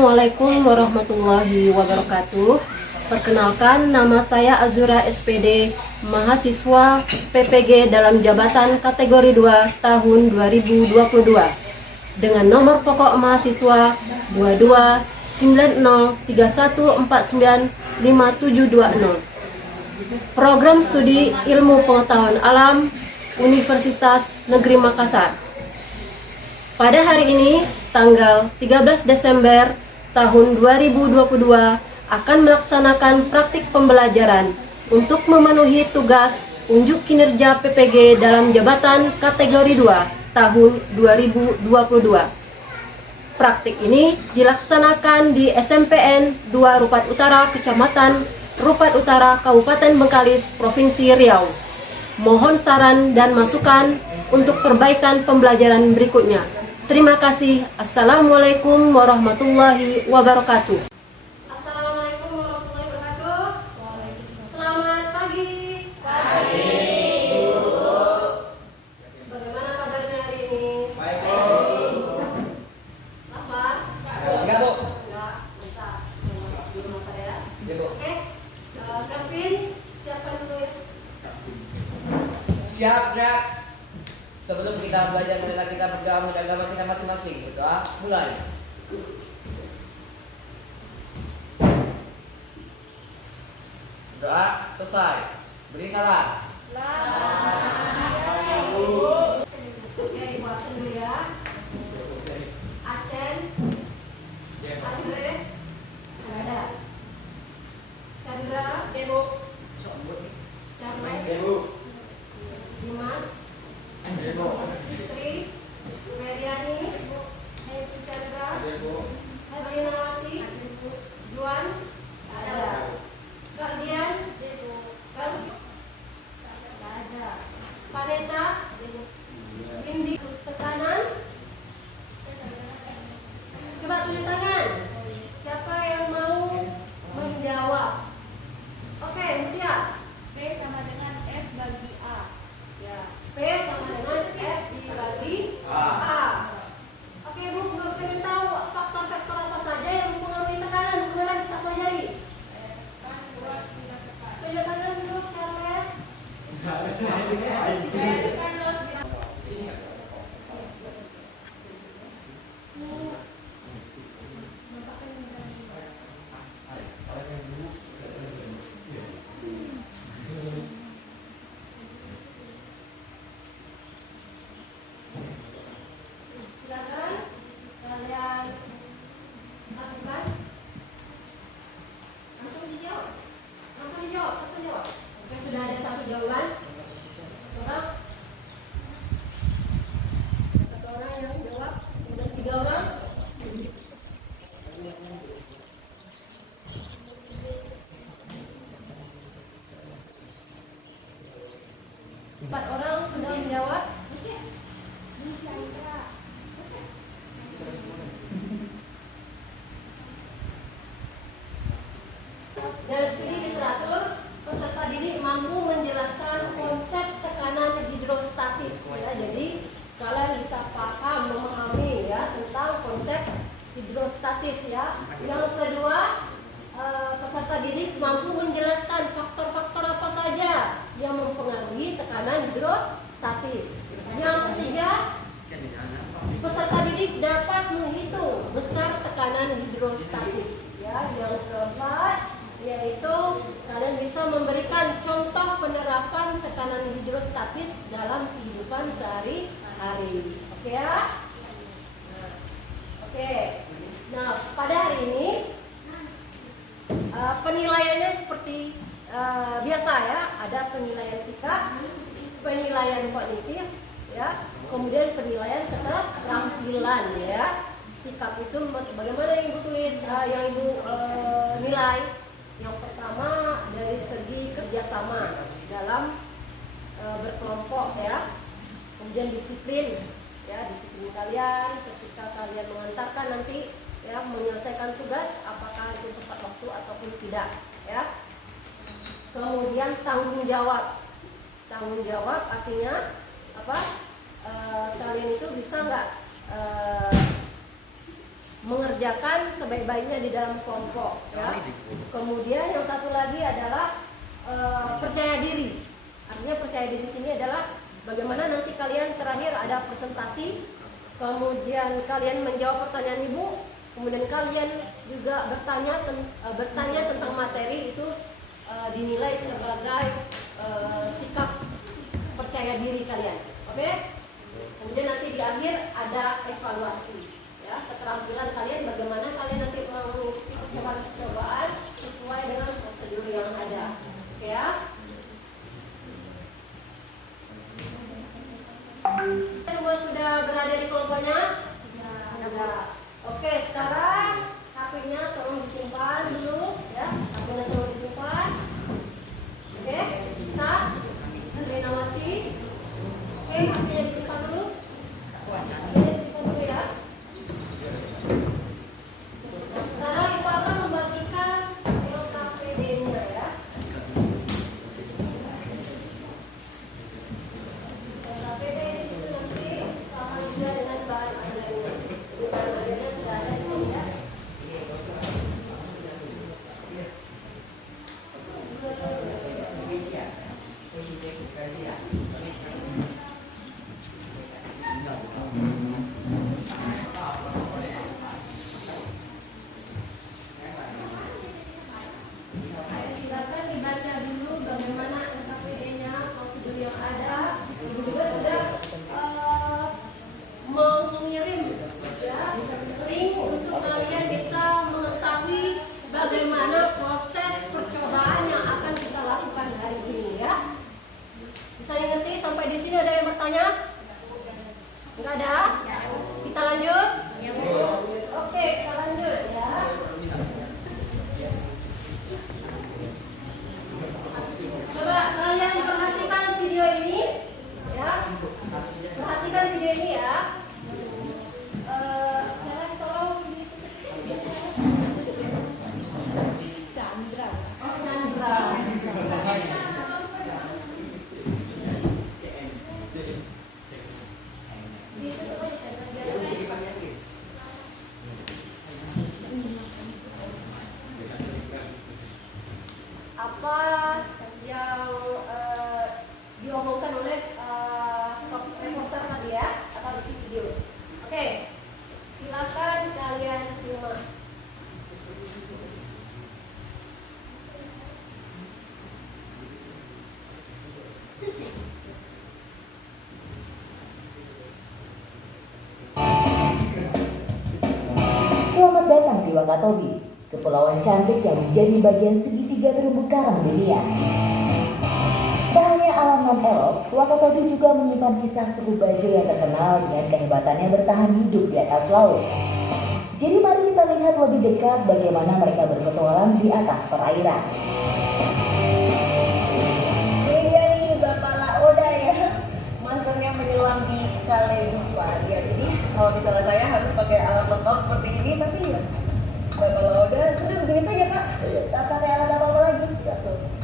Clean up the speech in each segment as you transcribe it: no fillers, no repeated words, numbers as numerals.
Assalamualaikum warahmatullahi wabarakatuh. Perkenalkan, nama saya Azura SPD, mahasiswa PPG dalam jabatan kategori 2 tahun 2022 dengan nomor pokok mahasiswa 229031495720. Program Studi Ilmu Pengetahuan Alam Universitas Negeri Makassar. Pada hari ini, tanggal 13 Desember tahun 2022, akan melaksanakan praktik pembelajaran untuk memenuhi tugas unjuk kinerja PPG dalam jabatan kategori 2 tahun 2022. Praktik ini dilaksanakan di SMPN 2 Rupat Utara, Kecamatan Rupat Utara, Kabupaten Bengkalis, Provinsi Riau. Mohon saran dan masukan untuk perbaikan pembelajaran berikutnya. Terima kasih. Assalamualaikum warahmatullahi wabarakatuh. Assalamualaikum warahmatullahi wabarakatuh. Selamat pagi. Pagi. Bagaimana kabarnya hari ini? Baik. Lapar? Enggak, Bu. Enggak. Bentar. Belum lapar ya? Iya, Bu. Oke. Kevin, siapkan dulu ya. Siap, Nak. Sebelum kita belajar, marilah kita berdoa menurut agama kita masing-masing. Berdoa, mulai. Doa selesai. Beri salam. Oke, Ibu absen dulu ya. Acen, Andre, nggak ada. Chandra, Charles, Dimas, Fitri, Meriani, Hebu Chandra, Herlinawati, Juan, ada. Guardian, kan? Nggak ada. Vanessa, Windy, tekanan. Coba tunjuk tangan. Siapa yang mau menjawab? Oke, Mutia. P sama dengan F bagi A. Ya, P sama dengan F dibagi A. Oke, Bu, pengen tahu faktor-faktor apa saja yang mempengaruhi tekanan? Kemarin kita pelajari. Kan luas tidak tepat. Tunjuk tangan dulu, Charles. Kan luas tidak Silakan kalian lakukan. Langsung dijawab. Langsung dijawab. Oke, sudah ada satu jawaban. Coba. Satu orang yang jawab, kemudian 3 orang. Empat orang sudah menjawab. Dari studi literatur, peserta didik mampu menjelaskan konsep tekanan hidrostatis. Ya, jadi kalian bisa paham, memahami ya tentang konsep hidrostatis ya. Yang kedua, peserta didik mampu menjelaskan faktor-faktor apa saja yang mempengaruhi tekanan hidrostatis. Yang ketiga, peserta didik dapat menghitung besar tekanan hidrostatis. Ya, yang keempat yaitu kalian bisa memberikan contoh penerapan tekanan hidrostatis dalam kehidupan sehari-hari. Oke ya? Oke. Nah, pada hari ini penilaiannya seperti biasa ya. Ada penilaian sikap, penilaian kognitif, ya. Kemudian penilaian keterampilan ya. Sikap itu bagaimana yang Ibu tulis, yang Ibu nilai. Yang pertama dari segi kerjasama dalam berkelompok ya. Kemudian disiplin ya, disiplin kalian ketika kalian mengantarkan nanti ya, menyelesaikan tugas apakah itu tepat waktu ataupun tidak ya. Kemudian tanggung jawab artinya apa? Kalian itu bisa nggak mengerjakan sebaik-baiknya di dalam kelompok. Ya. Kemudian yang satu lagi adalah percaya diri. Artinya percaya diri sini adalah bagaimana nanti kalian terakhir ada presentasi, kemudian kalian menjawab pertanyaan ibu, kemudian kalian juga bertanya tentang materi itu dinilai sebagai sikap percaya diri kalian. Oke? Kemudian nanti di akhir ada evaluasi, ya, keterampilan kalian bagaimana kalian nanti mengikuti percobaan sesuai dengan prosedur yang ada. Oke ya? Semua sudah berada di kelompoknya? Sudah. Oke, sekarang HP-nya tolong disimpan dulu, ya. HP-nya tolong disimpan. Oke, bisa? Andrinawati. Oke, HP-nya disimpan dulu. HP-nya disimpan dulu ya. Sekarang Ibu akan membagikan LKPD-nya ya. LKPD itu nanti sama juga dengan bahan adanya. Bahan adanya sudah ada di sini ya. Silakan dibaca dulu bagaimana LKPD-nya, prosedur yang ada. Ibu juga sudah mengirim ya, link untuk kalian bisa mengetahui bagaimana proses percobaan yang akan kita lakukan hari ini ya. Bisa dimengerti sampai di sini ada yang bertanya? Enggak ada? Kita lanjut? Oke, kita lanjut ya. Coba kalian perhatikan video ini ya. Perhatikan video ini ya. Tolong Chandra. Oh, Chandra. Apa yang diomongkan oleh reporter tadi ya, atau isi video. Oke, silakan kalian simak. Selamat datang di Wakatobi, kepulauan cantik yang menjadi bagian segitiga terumbu karang dunia. Tak hanya alam non elok, Wakatobi juga menyimpan kisah suku Bajo yang terkenal dengan kehebatannya bertahan hidup di atas laut. Jadi mari kita lihat lebih dekat bagaimana mereka berpetualang di atas perairan. Ini dia nih Bapak Laoda ya, monsternya menyelam di Kaledupa ya. Jadi kalau misalnya saya harus pakai alat lengkap seperti ini, tapi ya Bapak Laoda sudah begini saja Pak, tak pakai alat apa-apa lagi.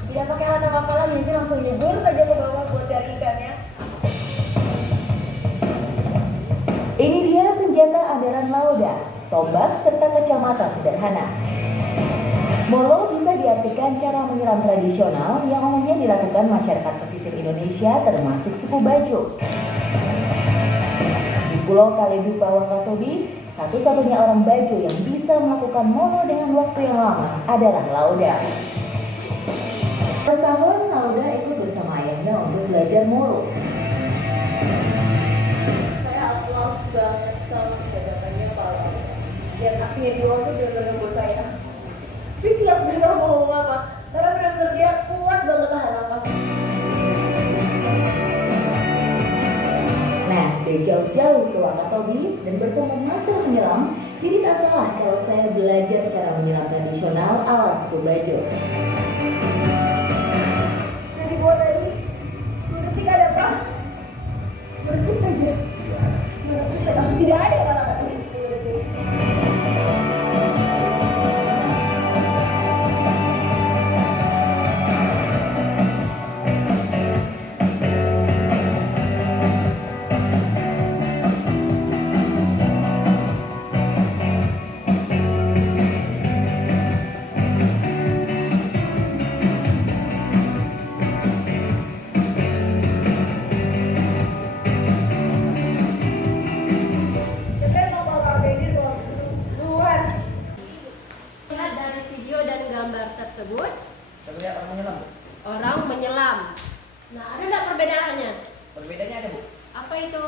Tidak pakai alat apa-apa lagi, jadi langsung nyebur saja ke bawah buat cari ikannya. Ini dia senjata andalan Lauda, tombak serta kacamata sederhana. Molo bisa diartikan cara menyelam tradisional yang umumnya dilakukan masyarakat pesisir Indonesia termasuk suku Bajo. Di Pulau Kaledupa Wakatobi, satu-satunya orang Bajo yang bisa melakukan molo dengan waktu yang lama adalah Lauda. Setahun Lauda ikut bersama ayahnya untuk belajar molo. Saya applause banget sama kedatangannya Pak Laoda. Dan aksinya di luar tuh benar-benar membuat saya speechless, bener mau ngomong apa. Karena benar-benar dia kuat banget tahan nafas. Nah, sudah jauh-jauh ke Wakatobi dan bertemu master penyelam, jadi tak salah kalau saya belajar cara menyelam tradisional ala suku Bajo. Jadi buat tadi, berdetik ada Pak. Berdetik aja. Berdetik aja. Tidak ada kata-kata berdetik. dari video dan gambar tersebut, Terlihat orang menyelam, Bu. orang menyelam. Nah, ada nggak perbedaannya? Perbedaannya ada, Bu. Apa itu?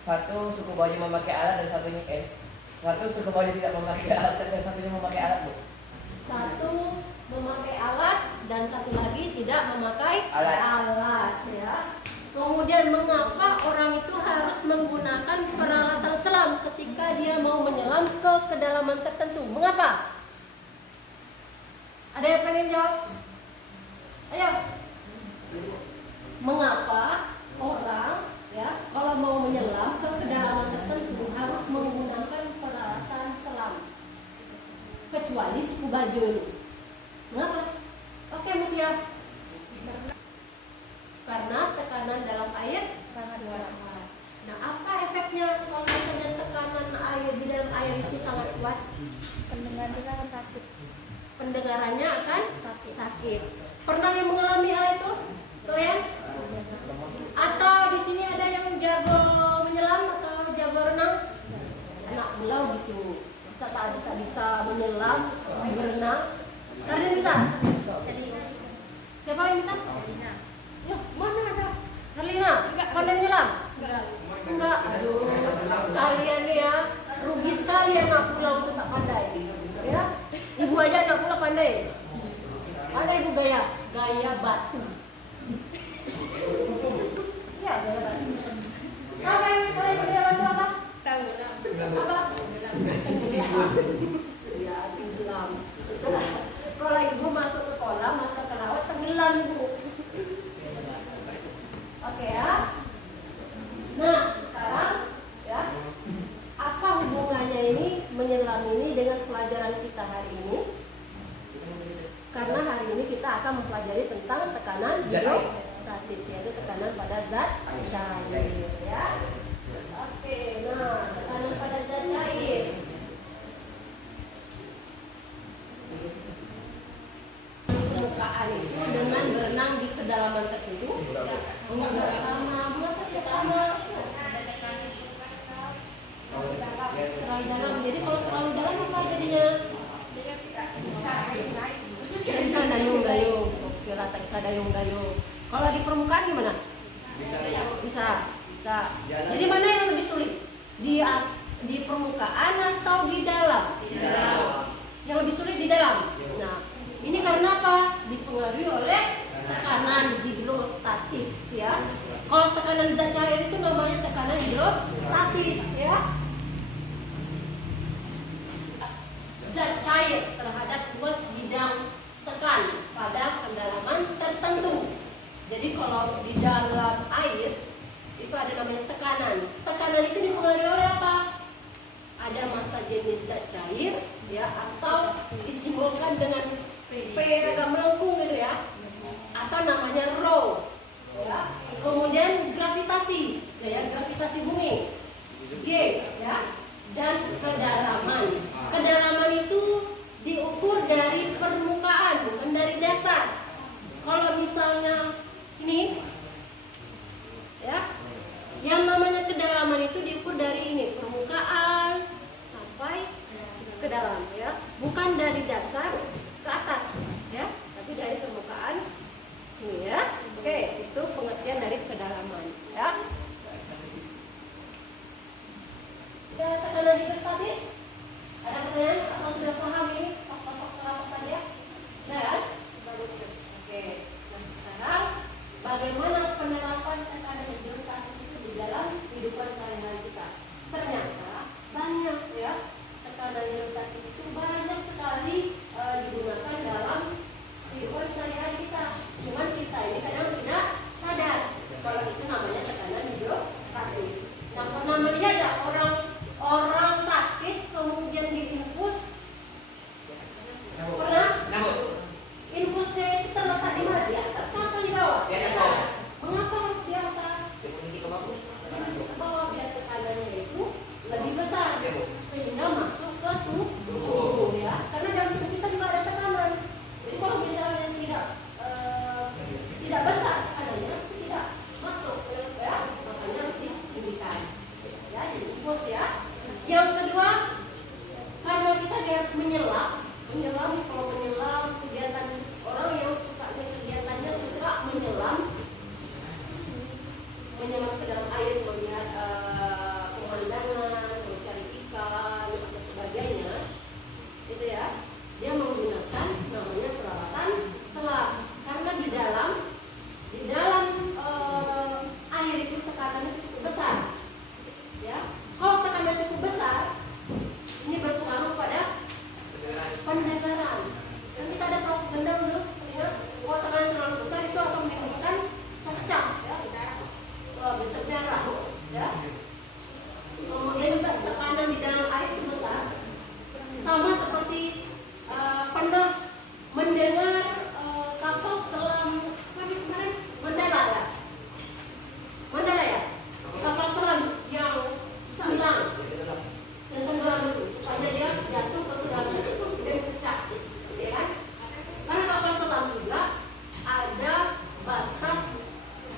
Satu suku bawahnya memakai alat dan satu suku bawahnya tidak memakai alat dan satunya memakai alat, Bu. Satu memakai alat dan satu lagi tidak memakai Alat. ya. Kemudian mengapa orang itu harus menggunakan peralatan selam ketika dia mau menyelam ke kedalaman tertentu? Mengapa? Ada yang pengen jawab? Ayo. Mengapa orang ya kalau mau menyelam ke kedalaman tertentu harus menggunakan peralatan selam? Kecuali scuba diving. Mengapa? Oke, Mutia. Karena tekanan dalam air sangat kuat. Nah, apa efeknya kalau misalnya tekanan air di dalam air itu sangat kuat? Pendengarannya akan takut. Pendengarannya akan sakit. Pernah yang mengalami hal itu? Kalian? Atau di sini ada yang jago menyelam atau jago renang? Anak belau gitu. Masa tak bisa menyelam, berenang? Kalian bisa? Siapa yang bisa? Ya, mana ada? Karlina, pandai menyelam? Enggak. Aduh, kalian nih ya, rugi sekali anak pulau itu tak pandai. Ya, ibu aja anak pulau pandai. Ada ibu gaya batu. Iya, gaya batu. Apa yang kalian gaya batu apa? Tahu. Apa? Ya, tenggelam. Kalau ibu masuk ke kolam, masuk ke laut, tenggelam ibu. Oke ya. Nah, sekarang ya, apa hubungannya ini menyelam ini dengan pelajaran kita hari ini? Karena hari ini kita akan mempelajari tentang tekanan hidrostatis, yaitu tekanan pada zat cair ya. Oke, nah tekanan pada zat cair. Permukaan itu dengan berenang di kedalaman tertentu. Enggak sama, terlalu dalam. Jadi kalau terlalu dalam apa jadinya? Bisa dayung-dayung. Kira tak bisa dayung-dayung. Kalau di permukaan gimana? Bisa. Jadi mana yang lebih sulit? Di permukaan atau di dalam? Di dalam. Yang lebih sulit di dalam. Nah, ini karena apa? Dipengaruhi oleh tekanan hidrostatis ya. Kalau tekanan zat cair itu namanya tekanan hidrostatis ya. Zat cair terhadap luas bidang tekan pada kedalaman tertentu. Jadi kalau di dalam air itu ada namanya tekanan. Tekanan itu dipengaruhi oleh apa? Ada massa jenis zat cair ya, atau disimbolkan dengan P agak melengkung gitu ya, atau namanya rho ya. Kemudian gravitasi ya, gravitasi bumi G ya, dan kedalaman. Kedalaman itu diukur dari permukaan, bukan dari dasar. Kalau misalnya ini ya, yang namanya kedalaman itu diukur dari ini, permukaan sampai ke dalam ya, bukan dari dasar ke atas ya, tapi dari permukaan sini ya. Oke, itu pengertian dari kedalaman ya. Kita tekanan hidrostatis. Ada pertanyaan atau sudah paham ini faktor-faktor apa saja? Dan oke. Nah, sekarang bagaimana penerapan tekanan hidrostatis itu di dalam kehidupan sehari-hari kita? Ternyata banyak ya, tekanan hidrostatis itu banyak sekali digunakan menyelam, kalau menyelam kegiatan orang yang sukanya kegiatannya suka menyelam ke dalam air, melihat pemandangan, mencari ikan atau sebagainya, itu ya, dia menggunakan namanya peralatan selam, karena di dalam air itu tekanannya cukup besar, ya. Kalau tekanannya cukup besar, ini berpengaruh pada pendengaran. Dan kita ada satu gendang tuh, ya. Kalau tekanan terlalu besar itu akan menimbulkan secah, ya, bisa darah, ya. Kemudian juga tekanan di dalam air itu besar, sama seperti pernah mendengar kapal selam kemarin Mandala ya, kapal selam yang hilang dan tenggelam itu, karena dia jatuh ke dalam itu dan pecah, ya kan? Karena kapal selam juga ada batas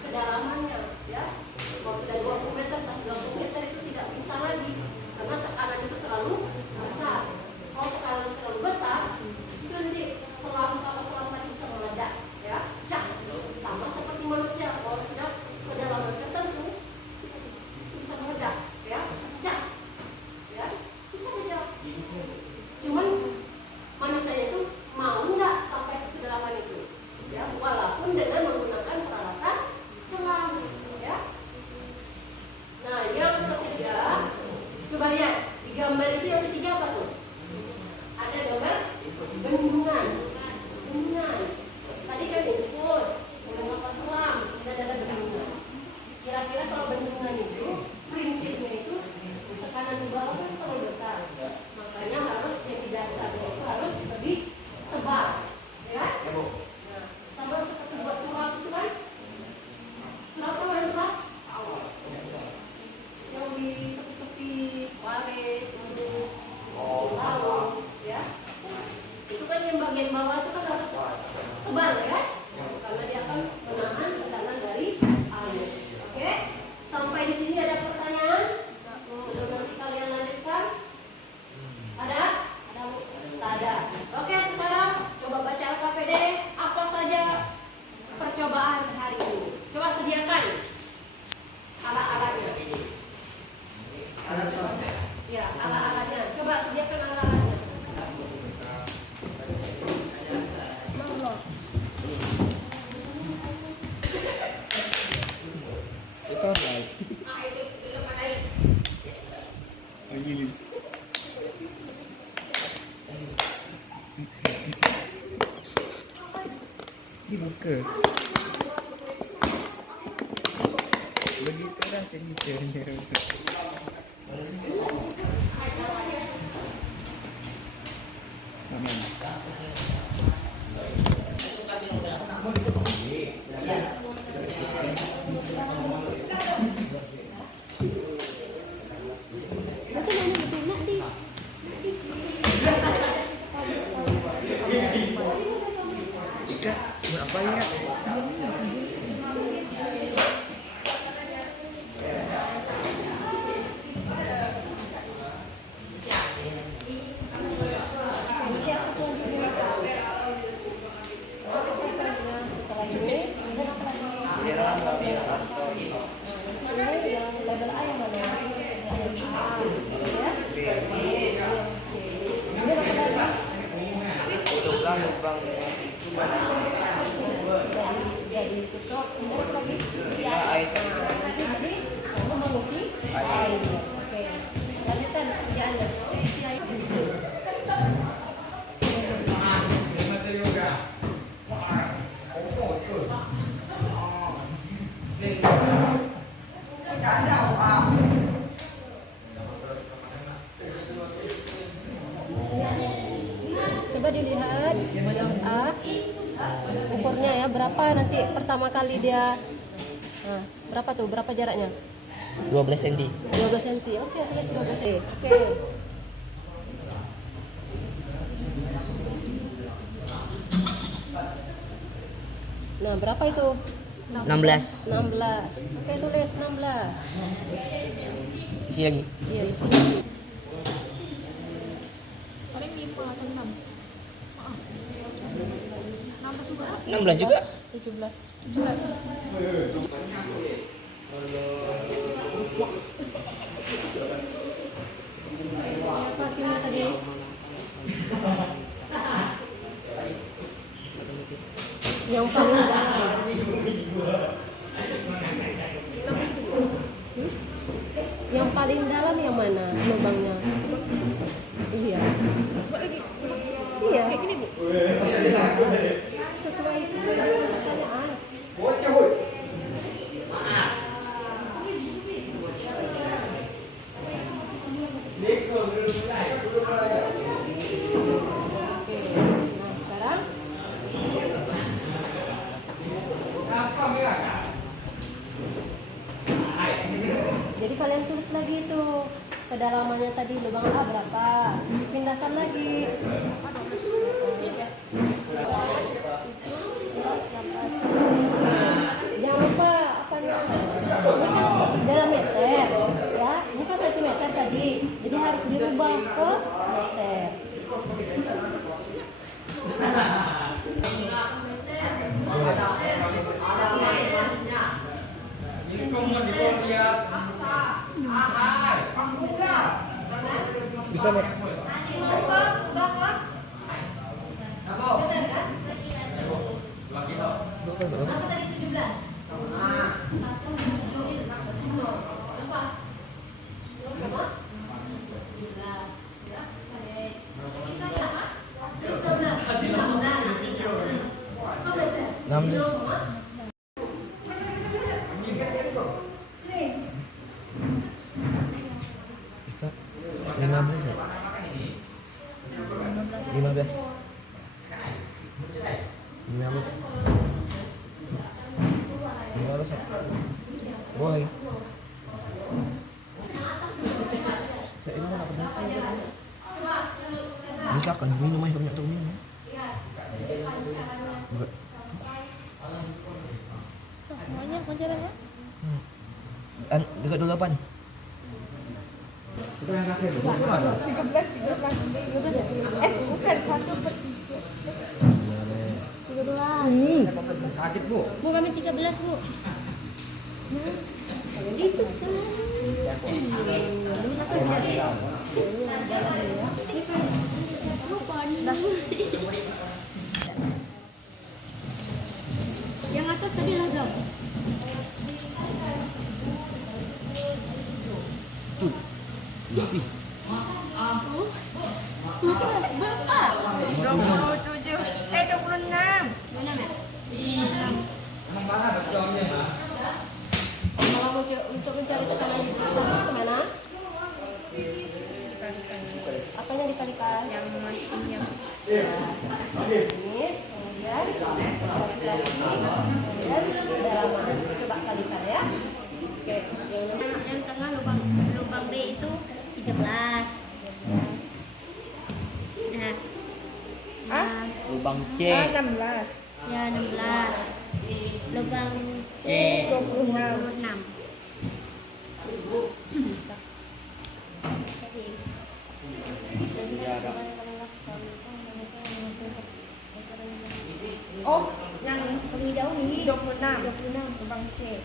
kedalamannya, ya. Kalau sudah 20 meter, 30 meter itu tidak bisa lagi, karena tekanan itu terlalu besar. Kalau tekanan terlalu besar, itu nanti kapal selam tadi bisa meledak, ya. Cak. Sama seperti manusia, kalau sudah kedalaman tertentu itu bisa meledak, ya, bisa pecah, ya, bisa saja. Cuman manusia itu mau nggak sampai ke kedalaman itu, ya, walaupun dengan menggunakan peralatan selam, ya. Nah, yang ketiga, coba lihat di gambar itu, yang ketiga apa tuh? Ada gambar bendungan. Tadi kan infus, kapal selam, dan ada bendungan. Kira-kira kalau bendungan itu prinsipnya itu tekanan di bawah kan terlalu besar, makanya harus yang di dasarnya itu harus lebih tebal, ya. Nah, sama seperti buat turap itu kan, turap apa yang turap? Yang di tepi-tepi parit, laut, ya. Itu kan yang bagian bawah itu kan harus tebal, ya, karena dia akan menahan tekanan dari air. Oke, sampai di sini ada pertanyaan? Sebelum nanti kalian lanjutkan, ada? Tak ada. Oke, sekarang coba baca LKPD. Apa saja percobaan hari ini? Coba sediakan alat-alatnya. Ya, alat-alatnya. Coba sediakan alat-alatnya. Dibuka. Begitulah ceritanya. Aman. Ika, buat apa ya? Lubang Jadi tutup, kemudian lagi air. Jadi kamu mengisi air. Oke, lanjutkan kerjaannya. Isi air. Coba dilihat yang A, ukurnya ya, berapa nanti pertama kali dia, nah, berapa tuh, berapa jaraknya? 12 cm. 12 cm, oke, tulis 12 cm, oke. Nah, berapa itu? 16. 16, oke, tulis 16. Isi lagi. Iya, isi lagi. Paling 5 atau 6. 16 juga. 17. Apa hasilnya tadi? Yang paling dalam. Yang paling dalam yang mana lubangnya? Iya. Iya. Sesuai dengan pertanyaan. Oke. Nah, sekarang jadi kalian tulis lagi itu kedalamannya tadi lubang A berapa, pindahkan lagi. Jangan lupa apanya, ini kan dalam meter ya, ini kan sentimeter tadi, jadi harus dirubah ke meter. Bisa nih. Kita 15 ya? 15. 15 ya? Boleh. Saya ini mau apa? Ini kakak minum aja banyak tuh minum. Enggak. Banyak majalahnya. Dekat 28. 13. Bu, kami 13, Bu. Itu yang atas tadi logam. Bapak. 27. 26. Mana, Mek? Kalau mau untuk mencari tekanan di atas kemana? Apanya dikalikan? Yang masukin yang Ini, kemudian kemudian kedalaman. Coba kalikan ya. Oke, yang tengah lubang B itu 13. Nah, Lubang C. 16. ya 16. Lubang C 26. Oh, yang Paling jauh ini 26. 26. Lubang C.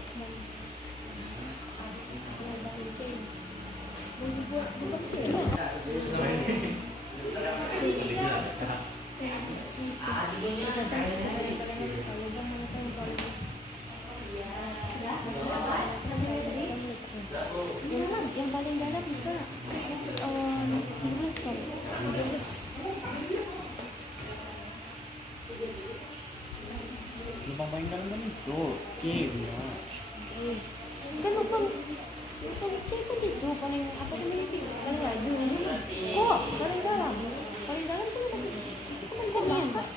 Yang paling dalam bisa 13 kan? 13. Lubang paling dalam kan itu. C. Kan lubang C kan itu paling apa namanya sih? Paling laju. Kok paling dalam? Paling dalam tuh kan basah.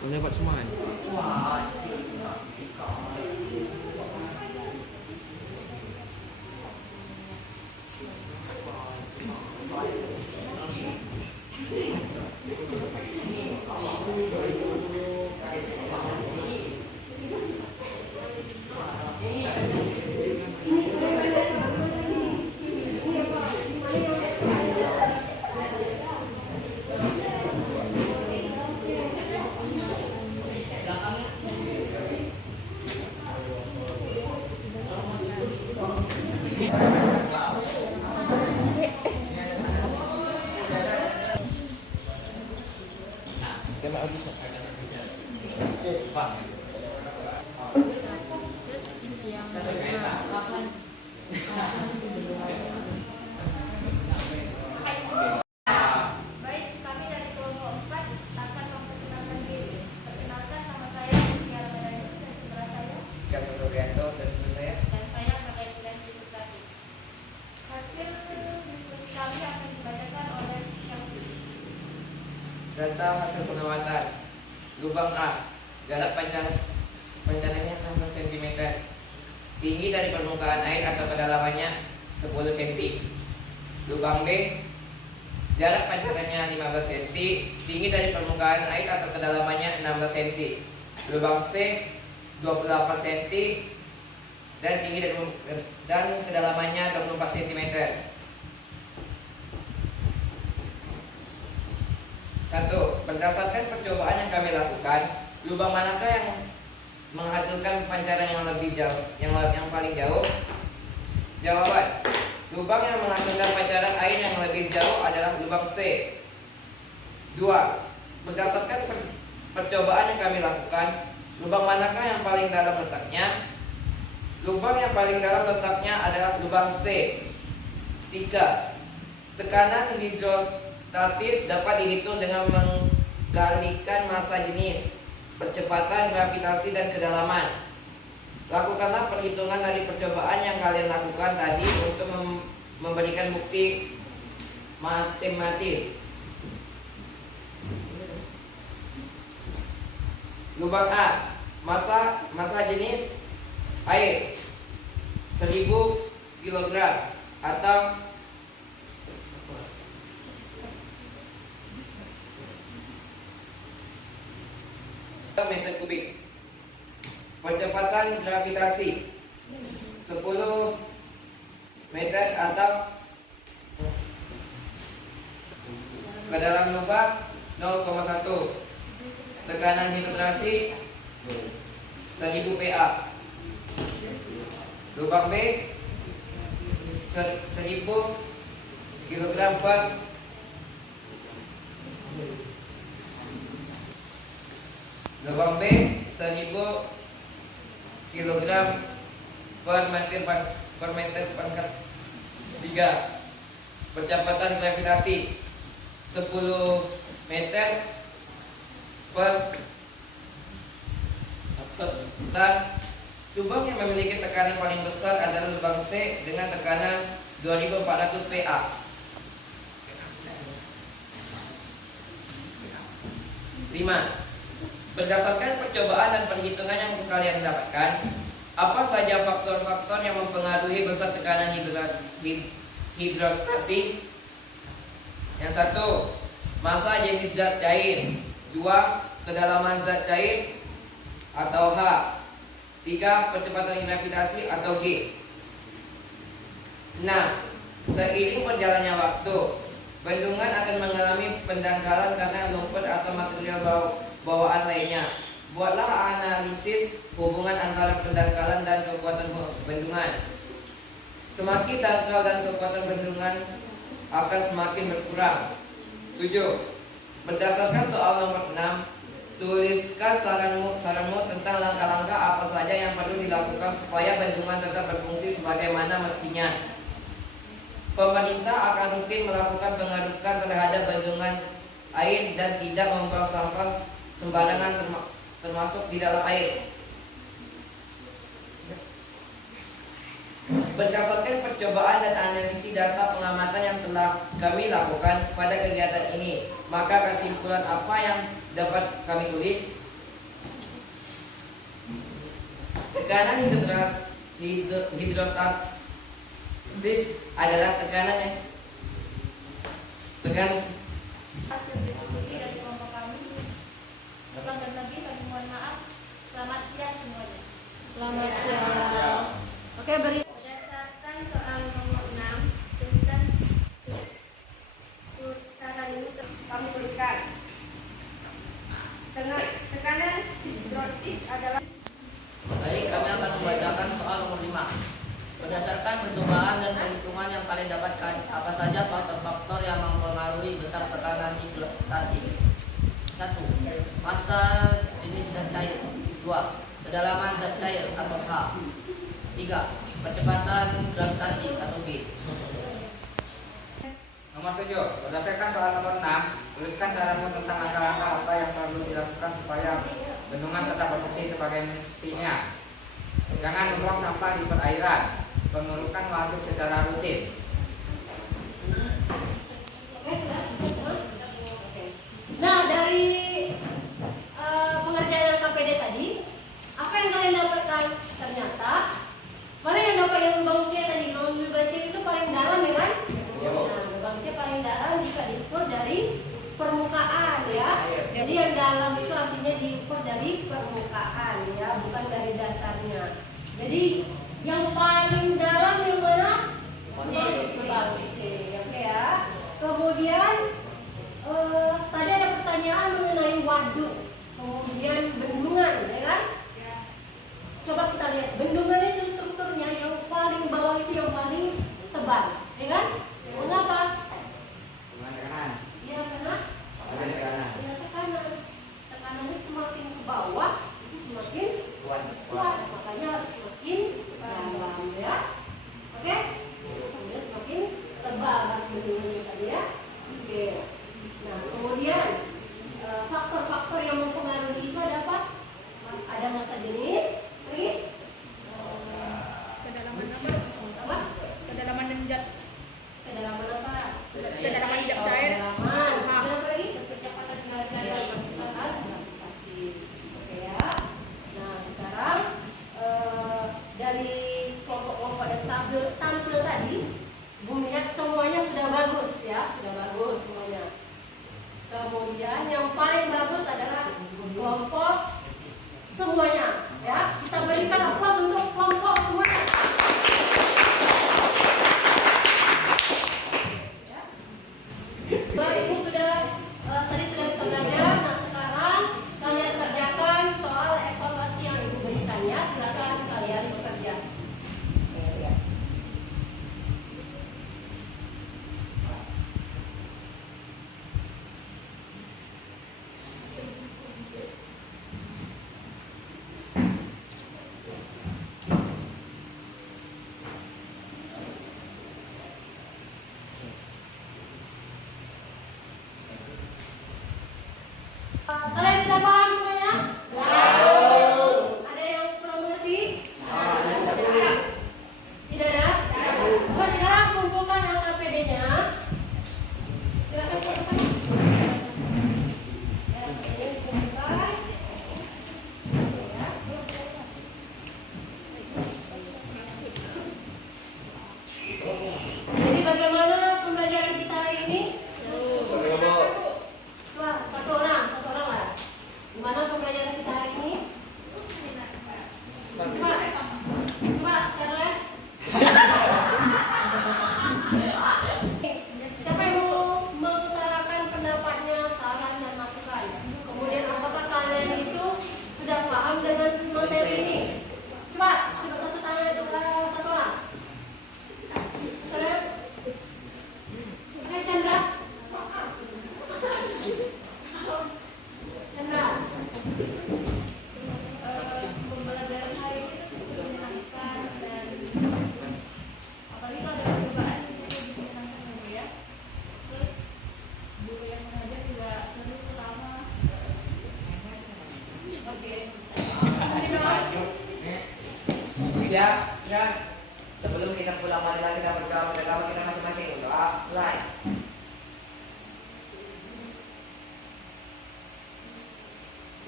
Boleh buat semua kan? Kemak habis Mak. Baik, kami dari kelompok 4 akan memperkenalkan diri. Perkenalkan, nama saya Tiara Medani dan sebelah saya Ikan Robianto dan sebelah saya. dan saya Kadai Dilanti Suprati. Hasil diskusi kami akan dibacakan oleh yang Data hasil pengamatan. Lubang A, jarak pancarannya 16 cm. Tinggi dari permukaan air atau kedalamannya 10 cm. Lubang B, jarak pancarannya 15 cm. Tinggi dari permukaan air atau kedalamannya 16 cm. Lubang C, 28 cm dan tinggi dan kedalamannya 24 cm. 1. Berdasarkan percobaan yang kami lakukan, lubang manakah yang menghasilkan pancaran yang lebih jauh, yang paling jauh? Jawaban: lubang yang menghasilkan pancaran air yang lebih jauh adalah lubang C. 2. Berdasarkan percobaan yang kami lakukan, lubang manakah yang paling dalam letaknya? Lubang yang paling dalam letaknya adalah lubang C. 3. Tekanan hidrostatis dapat dihitung dengan menggalikan massa jenis, percepatan gravitasi dan kedalaman. Lakukanlah perhitungan dari percobaan yang kalian lakukan tadi untuk memberikan bukti matematis. Lubang A, massa jenis air 1000 kg atau meter kubik. Percepatan gravitasi 10 meter atau ke dalam lubang 0,1. Tekanan hidrostatis 1000 PA. Lubang B 1000 kg per lubang B 1000 kg per meter pangkat 3. Percepatan gravitasi 10 meter per dan lubang yang memiliki tekanan paling besar adalah lubang C dengan tekanan 2400 PA. 5. Berdasarkan percobaan dan perhitungan yang kalian dapatkan, apa saja faktor-faktor yang mempengaruhi besar tekanan hidrostatis? Yang 1. Massa jenis zat cair. 2. Kedalaman zat cair atau H. 3. Percepatan gravitasi atau G. 6. Seiring berjalannya waktu, bendungan akan mengalami pendangkalan karena lumpur atau material bawaan lainnya. Buatlah analisis hubungan antara pendangkalan dan kekuatan bendungan. Semakin dangkal dan kekuatan bendungan akan semakin berkurang. 7. Berdasarkan soal nomor 6, tuliskan saranmu tentang langkah-langkah apa saja yang perlu dilakukan supaya bendungan tetap berfungsi sebagaimana mestinya. Pemerintah akan rutin melakukan pengerukan terhadap bendungan air dan tidak membuang sampah sembarangan termasuk di dalam air. Berdasarkan percobaan dan analisis data pengamatan yang telah kami lakukan pada kegiatan ini, maka kesimpulan apa yang dapat kami tulis? Tekanan hidrostatis adalah tekanan hasil diskusi dari kelompok kami. Kurang dan lebih kami mohon maaf. Selamat siang semuanya. Selamat siang. Oke, beri. Berdasarkan soal nomor 6, tuliskan saran ini kami tuliskan. Tekanan hidrostatis adalah Baik, kami akan membacakan soal nomor 5. Berdasarkan percobaan dan perhitungan yang kalian dapatkan, apa saja faktor-faktor yang mempengaruhi besar tekanan hidrostatis? 1. Massa jenis zat cair. 2. Kedalaman zat cair atau H. 3. Percepatan gravitasi atau G. Nomor 7. Berdasarkan soal nomor 6, tuliskan caramu tentang langkah-langkah apa yang perlu dilakukan supaya bendungan tetap berfungsi sebagai mestinya. Jangan membuang sampah di perairan. Pengerukan waduk secara rutin. Oke, sudah? Nah, dari pengerjaan KPD tadi, apa yang kalian dapatkan? Ternyata, mana yang dapat yang lubang C tadi? Lubang C itu paling dalam, ya kan? Nah, lubang C paling dalam jika diukur dari permukaan, ya. Jadi yang dalam itu artinya diukur dari permukaan, ya, bukan dari dasarnya. Jadi yang paling dalam yang mana? Lubang C, oke ya. Kemudian tadi ada pertanyaan mengenai waduk, kemudian bendungan, ya kan? Coba kita lihat, bendungan itu strukturnya yang paling bawah itu yang paling tebal, ya kan? Mengapa? Ya karena ya tekanan. Tekanannya semakin ke bawah itu semakin kuat, makanya harus semakin dalam, ya. Oke? Kemudian semakin tebal harus bendungannya tadi, ya. Oke. Nah, kemudian faktor-faktor yang mempengaruhi itu ada apa? Ada massa jenis, Kedalaman apa? apa? Kedalaman dan zat. Kedalaman apa? Kedalaman zat Oh, cair. kedalaman. Kenapa lagi? Percepatan gravitasi. Oke ya. Nah, sekarang dari kelompok-kelompok yang tampil tadi, Bu Minat semuanya sudah bagus, ya, sudah bagus semuanya. Kemudian yang paling bagus adalah kelompok semuanya, ya. Kita berikan aplaus untuk kelompok semuanya. Ya. Baik, Ibu sudah tadi sudah kita belajar. Nah, sekarang kalian kerjakan soal evaluasi yang Ibu berikan, ya. Silakan kalian bekerja. Ya. Kalian sudah paham semuanya? Ada yang kurang mengerti? Tidak ada? Coba sekarang kumpulkan LKPD-nya. Silakan kumpulkan. LKPD dikumpulkan. Jadi bagaimana pembelajaran kita hari ini? Wah, satu orang lah. Gimana pembelajaran kita hari ini? Coba, Charles. Siapa yang mau mengutarakan pendapatnya, saran dan masukan? Kemudian apakah kalian itu sudah paham dengan materi ini? Coba satu tangan, satu orang. Terus, oke, Chandra. Chandra, pembelajaran hari ini sudah menyenangkan dan apalagi kalau ada perubahan itu menyenangkan lagi, ya. Terus guru yang mengajar juga seru, lama. Oke. Siap, ya. Sebelum kita pulang marilah kita berdoa bersama kita masing-masing. Doa mulai.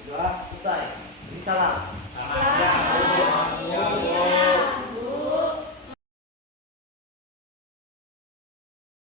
Doa selesai. Salam.